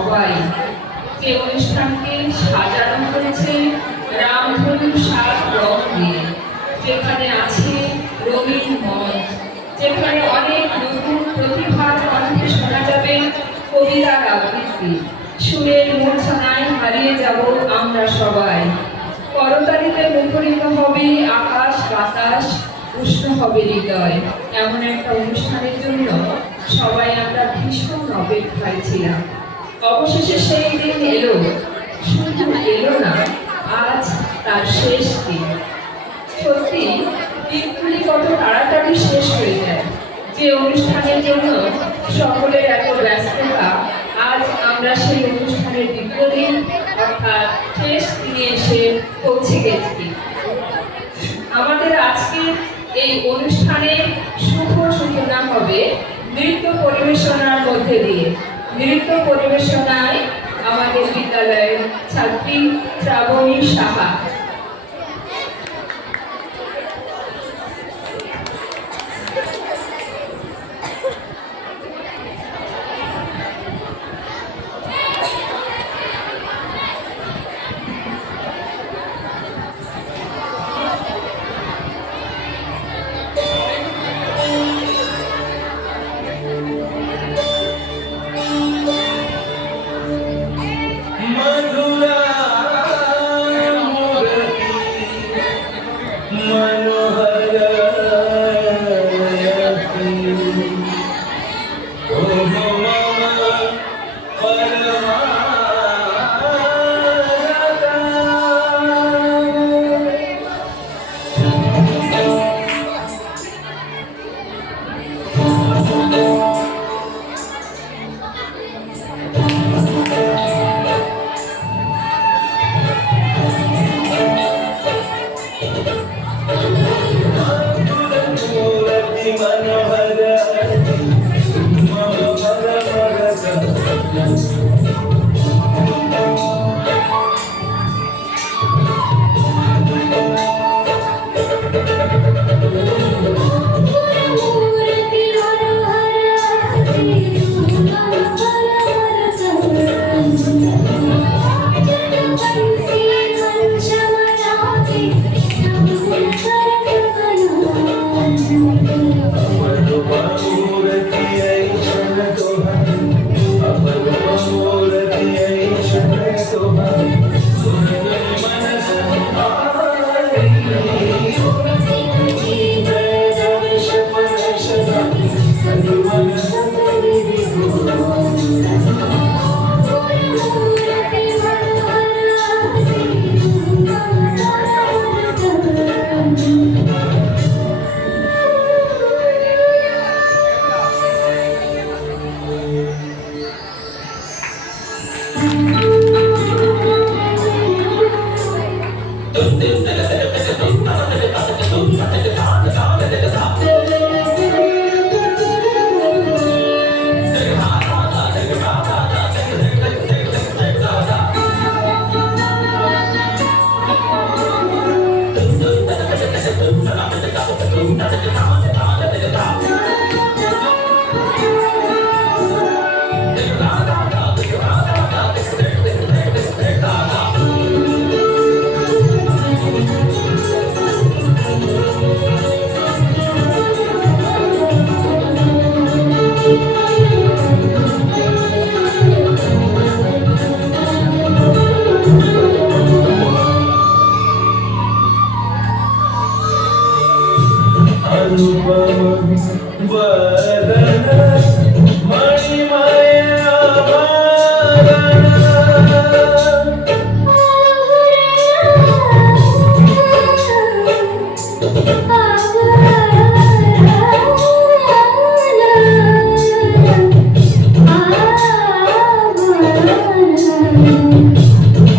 সবাই যে অনুষ্ঠানকে সাজানো হয়েছে রামধনুর 7 রং দিয়ে, যেখানে আছে রঙিন মঞ্চ, যেখানে অনেক নতুন প্রতিভার কণ্ঠে শোনা যাবে কবিতার আবৃত্তি। সুরের মূর্ছনায় হারিয়ে যাব আমরা সবাই। করতালিতে মুখরিত হবে আকাশ বাতাস, উষ্ণ হবে হৃদয়। এমন একটা অনুষ্ঠানের জন্য সবাই আমরা ভীষণ অপেক্ষায় ছিলাম। অবশেষে সেই দিন এলো, শুধু এলো না, আজ তার শেষ দিন। সত্যি দিনগুলি কত তাড়াতাড়ি শেষ হয়ে যায়। যে অনুষ্ঠানের জন্য সকলের এত ব্যস্ততা, আজ আমরা সেই অনুষ্ঠানের দীর্ঘদিন অর্থাৎ শেষ দিনে এসে পৌঁছে গেছি। আমাদের আজকে এই অনুষ্ঠানের শুভ সূচনা হবে নৃত্য পরিবেশনার মধ্যে দিয়ে। নৃত্য পরিবেশনায় আমাদের বিদ্যালয়ের ছাত্রী শ্রাবণী সাহা।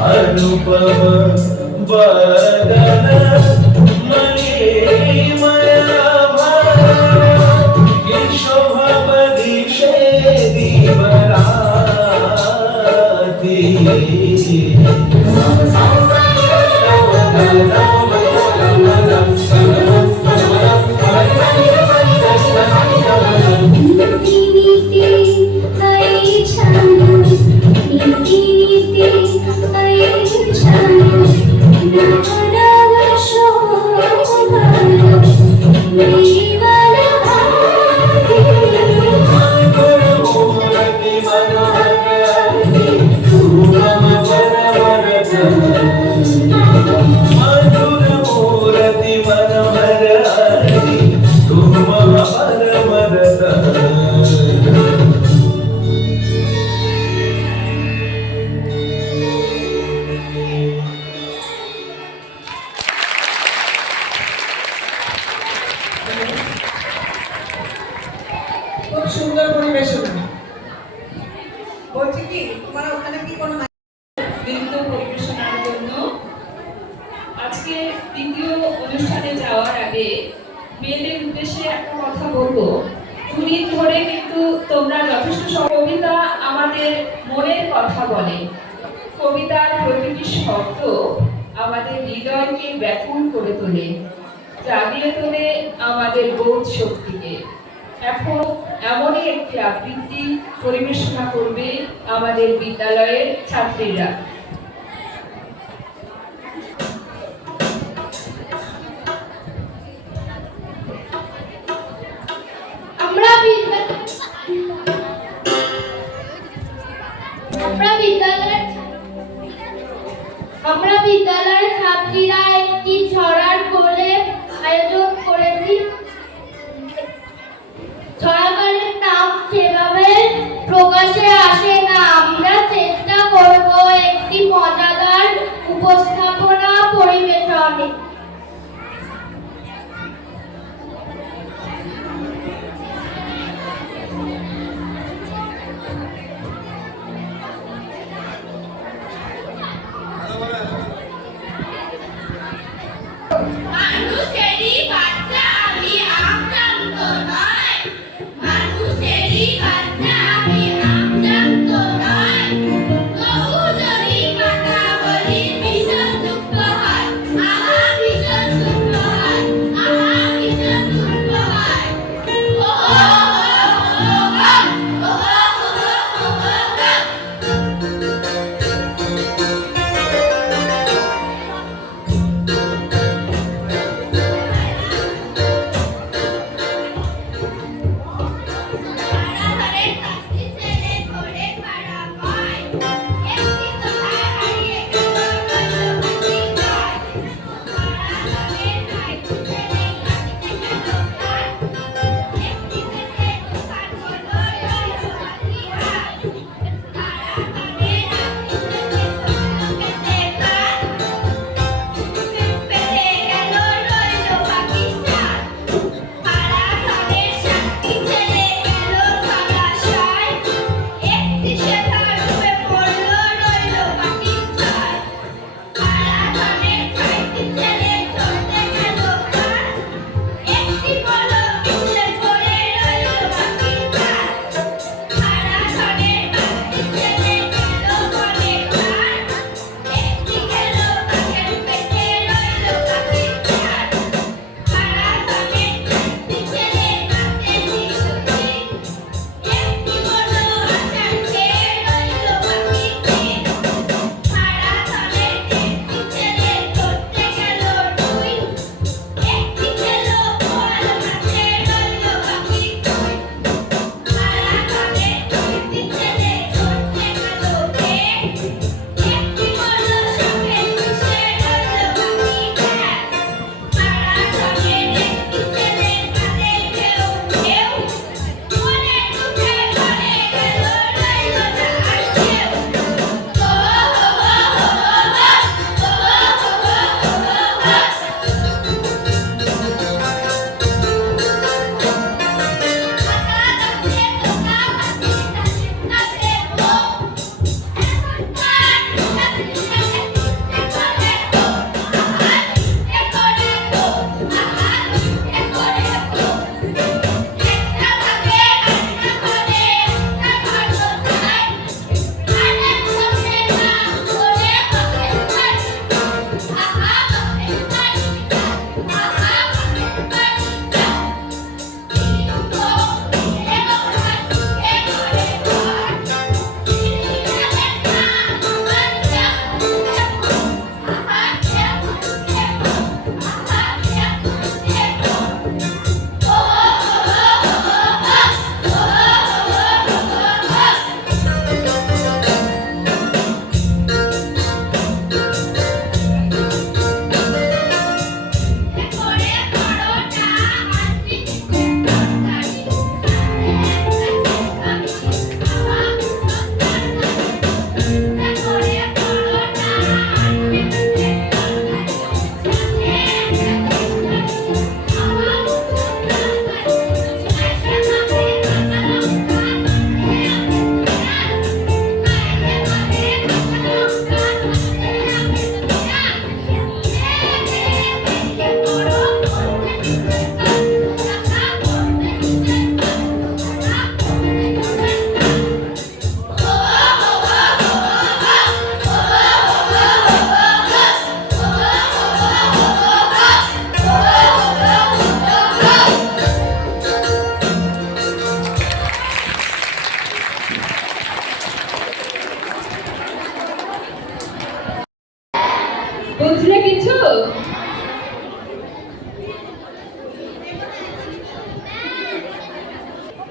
अनुपम बदन मणिमय সুন্দর পরিবেশনা। বলছি কি তোমার ওখানে কি কোনো নৃত্য পরিবেশনার জন্য আজকে দ্বিতীয় অনুষ্ঠানে যাওয়ার আগে মেয়েদের উদ্দেশ্যে একটা কথা বলবো। দুদিন ধরে কিন্তু তোমরা যথেষ্ট কবিতা আমাদের মনের কথা বলে। কবিতার প্রতিটি শব্দ আমাদের হৃদয়কে ব্যাকুল করে তোলে, জাগিয়ে তোলে আমাদের বোধ শক্তিকে। এখন এমনই একটি আবৃত্তি পরিবেশনা করবে আমাদের বিদ্যালয়ের ছাত্রীরা। আমরা বিদ্যালয়ের ছাত্রীরা একটি ছড়ার কোলে আয়োজন করেছি। ছড়াগানের নাম সেভাবে প্রকাশে আসে না। আমরা চেষ্টা করব একটি মজাদার উপস্থাপনা পরিবেশনে। মানুষেরই বাচ্চা আমি আমজান্ত নয়, মানুষেরই বাচ্চা আমি আমজান্ত নয়। তবু যদি কথা বলি ভীষণ দুঃখ হয়, আমি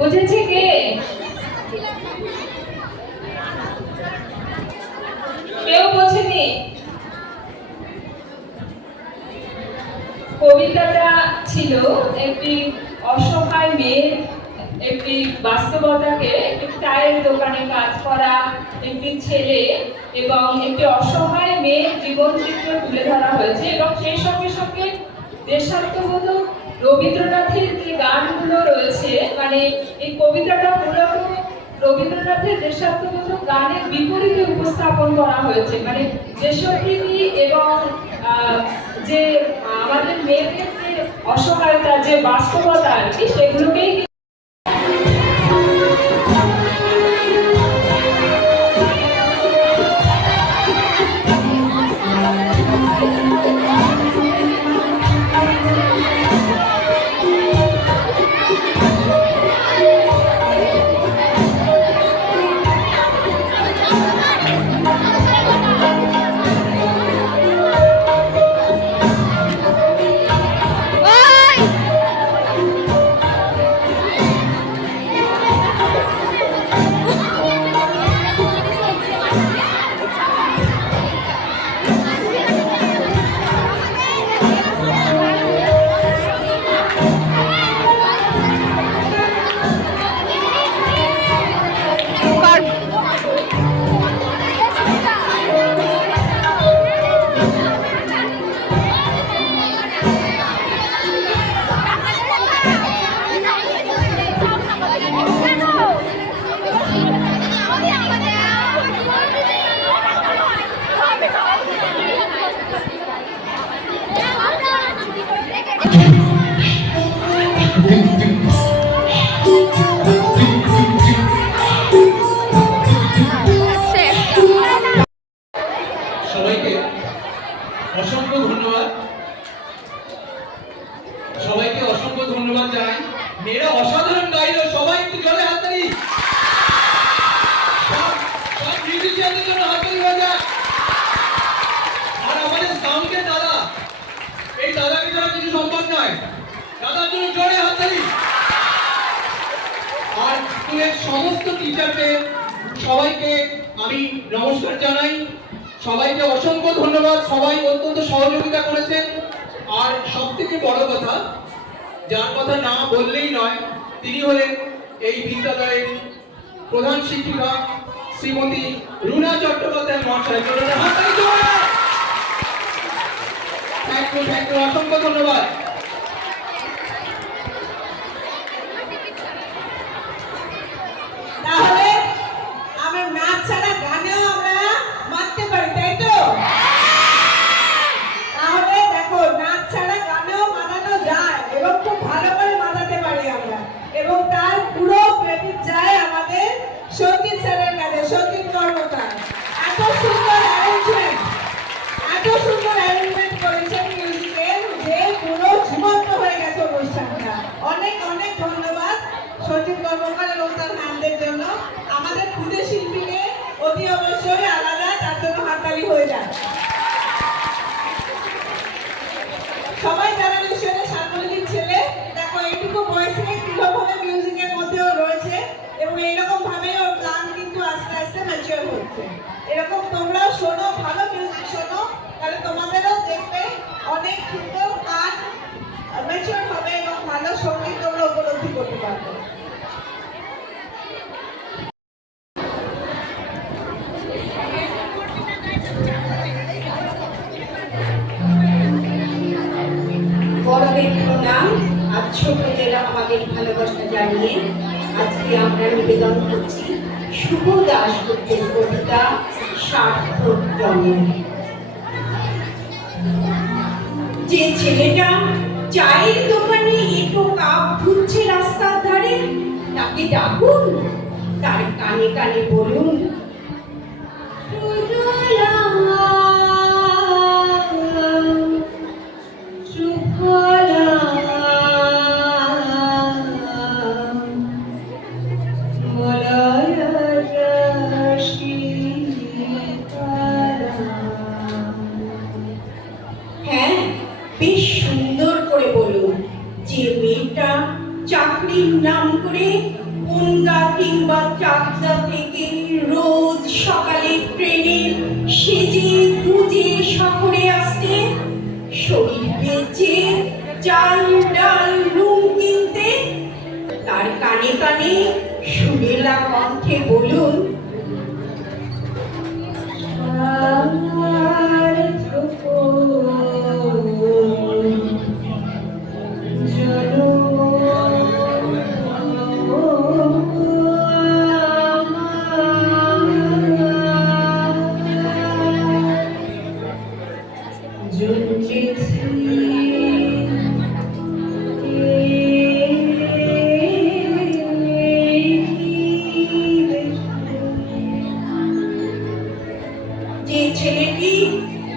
বুঝেছে কে? কেউ বোঝেনি? কবিতাটা ছিল একটি অসহায় মেয়ে, একটি বাস্তবতাকে, একটি চায়ের দোকানে কাজ করা একটি ছেলে এবং একটি অসহায় মেয়ের জীবন চিত্র তুলে ধরা হয়েছে এবং সেই সঙ্গে সঙ্গে দেশাত্মবোধক রবীন্দ্রনাথের যে গানগুলো রয়েছে, মানে এই কবিতাটা মূলত রবীন্দ্রনাথের দেশাত্মবোধক গানের বিপরীতে উপস্থাপন করা হয়েছে, মানে দেশপ্রীতি এবং যে আমাদের মেয়েদের যে অসহায়তা, যে বাস্তবতা আর কি, সেগুলোকেই সবাইকে অসংখ্য ধন্যবাদ। সবাইকে অসংখ্য ধন্যবাদ জানাই। মেয়েরা অসাধারণ গাইলো, সবাই একটু জোরে হাততালি। সব মিউজিশিয়ানদের জন্য হাততালি বাজা। আর আমাদের সাউন্ডের দাদা, এই দাদাকে ছাড়া কিছু সম্ভব নয়, দাদার জন্য জোরে হাততালি। আর স্কুলের সমস্ত টিচারদের সবাইকে আমি নমস্কার জানাই। সবাইকে অসংখ্য ধন্যবাদ, সবাই অত্যন্ত সহযোগিতা করেছেন। আর সব থেকে বড় কথা, যার কথা না বললেই নয়, তিনি হলেন এই বিদ্যালয়ের প্রধান শিক্ষিকা শ্রীমতী রুনা চট্টোপাধ্যায় মহাশয়। থ্যাংক ইউ, অসংখ্য ধন্যবাদ। তাহলে আমরা নাচ ছাড়া গানেও আমরা মারতে পারি, তাই তো? তাহলে দেখো, নাচ ছাড়া গানেও মানানো যায় এবং খুব ভালো করে মানাতে পারি আমরা, এবং তার পুরো ক্রেডিট যায় আমাদের সঙ্গীত স্যারের কাছে, সঙ্গীত কর্মকার। এত সুন্দর অ্যারেঞ্জমেন্ট করেছেন মিউজিকের, যে পুরো ঝুমন্ত হয়ে গেছে অনুষ্ঠানটা। অনেক অনেক ধন্যবাদ সচিন কর্মকার এবং তার নামদের জন্য। আমাদের ক্ষুদে শিল্পীকে অতি অবশ্যই আলাদা, তার জন্য হাততালি হয়ে যায়। সবাই যারা নিশ্চয়ই সাংবাদিক ছেলে, দেখো এইটুকু বয়সে কিভাবে মিউজিকের মধ্যেও রয়েছে, এবং এইরকম ভাবে ওর গান কিন্তু আস্তে আস্তে ম্যাচিওর হচ্ছে। এরকম তোমরাও শোনো, ভালো মিউজিক শোনো, তাহলে তোমাদেরও দেখবে অনেক সুন্দর গান ম্যাচিওর হবে এবং ভালো সঙ্গীত তোমরা উপলব্ধি করতে পারবে। বড়দের প্রণাম আর ছোটদের আমাদের ভালোবাসা জানিয়ে আজকে আমরা নিবেদন করছি শুভ দাশগুপ্তের কবিতা সার্থক জন্ম। যে ছেলেটা চায়ের দোকানে এটো কাপ ধুচ্ছে রাস্তার ধারে, তাকে ডাকুন, তার কানে কানে বলুন, বেশ সুন্দর করে বলুন যে মেয়েটা চাকরি চাকরির নাম করে বনগা কিংবা চাকদা থেকে রোজ সকালে ট্রেনে সেজে গুজে শহরে আসতে, শরীর বেচে চাল ডাল নুন কিনতে, তার কানে কানে সুরেলা কণ্ঠে বলুন, আমার যে ছেলেটি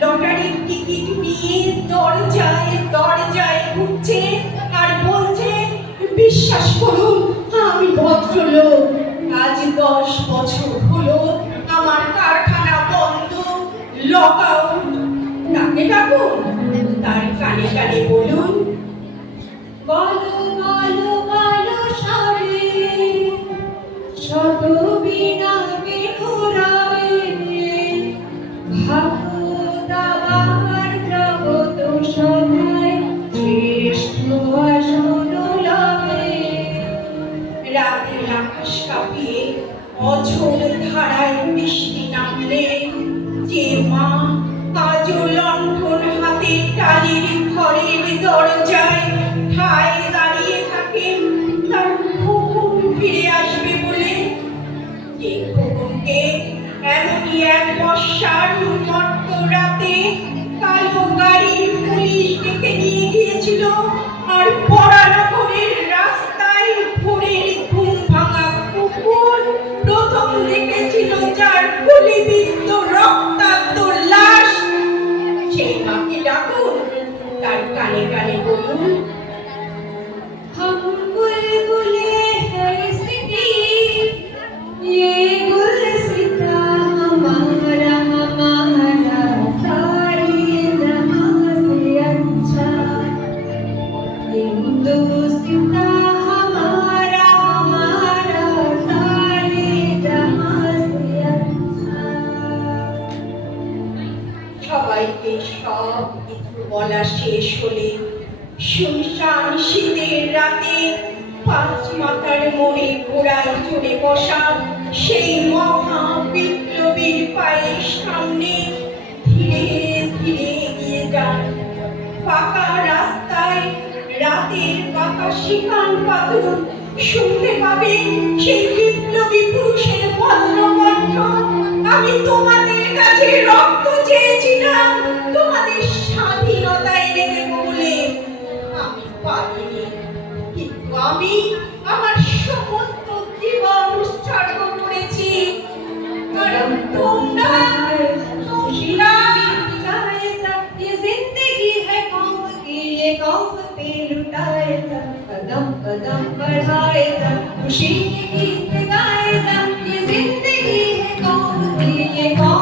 লটারির টিকিট নিয়ে দরজায় দরজায় ঘুরছে আর বলছে, বিশ্বাস করুন আমি ভদ্রলোক, আজ 10 বছর হলো আমার কারখানা বন্ধ, লক আউট, তাকে ডাকুন। তার কানে কানে বলুন, বলো বলো বলো সবে শত বিনা বেঘোরাবে, ভাগদাবার জগত সভায় শ্রেষ্ঠ আসন লাভে। রাতের আকাশ কাঁপিয়ে অঝোর ধারায় বৃষ্টি নামলে, যে মা আজও লণ্ঠন হাতে টালির ঘরের দরজায় ঠায় দাঁড়িয়ে থাকেন তার খোকন ফিরে আসবে বলে, যে খোকনকে এমনই এক বর্ষার উন্মত্ত রাতে কালো গাড়ির পুলিশ ডেকে নিয়ে গিয়েছিল, আর পরানগরের রাস্তায় ভোরের ঘুম ভাঙা কুকুর প্রথম দেখেছিল যার গুলিবিদ্ধ রক্তাক্ত লাশ, সেই মাকে ডাকুন। তার কানে কানে বলুন, हम बुलबुले हैं इसकी, ये गुलसिता हमारा हमारा सारी जहां से अच्छा, हिंदुस्ता हमारा हमारा सारी जहां से अच्छा। সবাইকে সব কিছু বলা শেষ হলে শুনশান শীতের রাতে 5 মাথার মোড়ে ঘোড়ায় চড়ে বসা সেই মহা বিপ্লবীর পায়ের সামনে ধীরে ধীরে এগিয়ে যান। ফাঁকা রাস্তায় রাতের বাতাসি কান পাতুন শুনতে পাবেন সেই বিপ্লবী পুরুষের ভদ্র কণ্ঠ, আমি তোমাদের কাছে রক্ত চেয়েছিলাম তোমাদের স্বাধীনতা এনে দেব বলে, আমি পারিনি, কিন্তু আমি আমার সমস্ত জীবন উৎসর্গ করেছি, কারণ তোমরা ये जिंदगी है कौम की, ये कौम पे लुटाएगा, कदम कदम बढ़ाएगा, खुशी के गीत गाएगा, ये जिंदगी है कौम की, ये कौम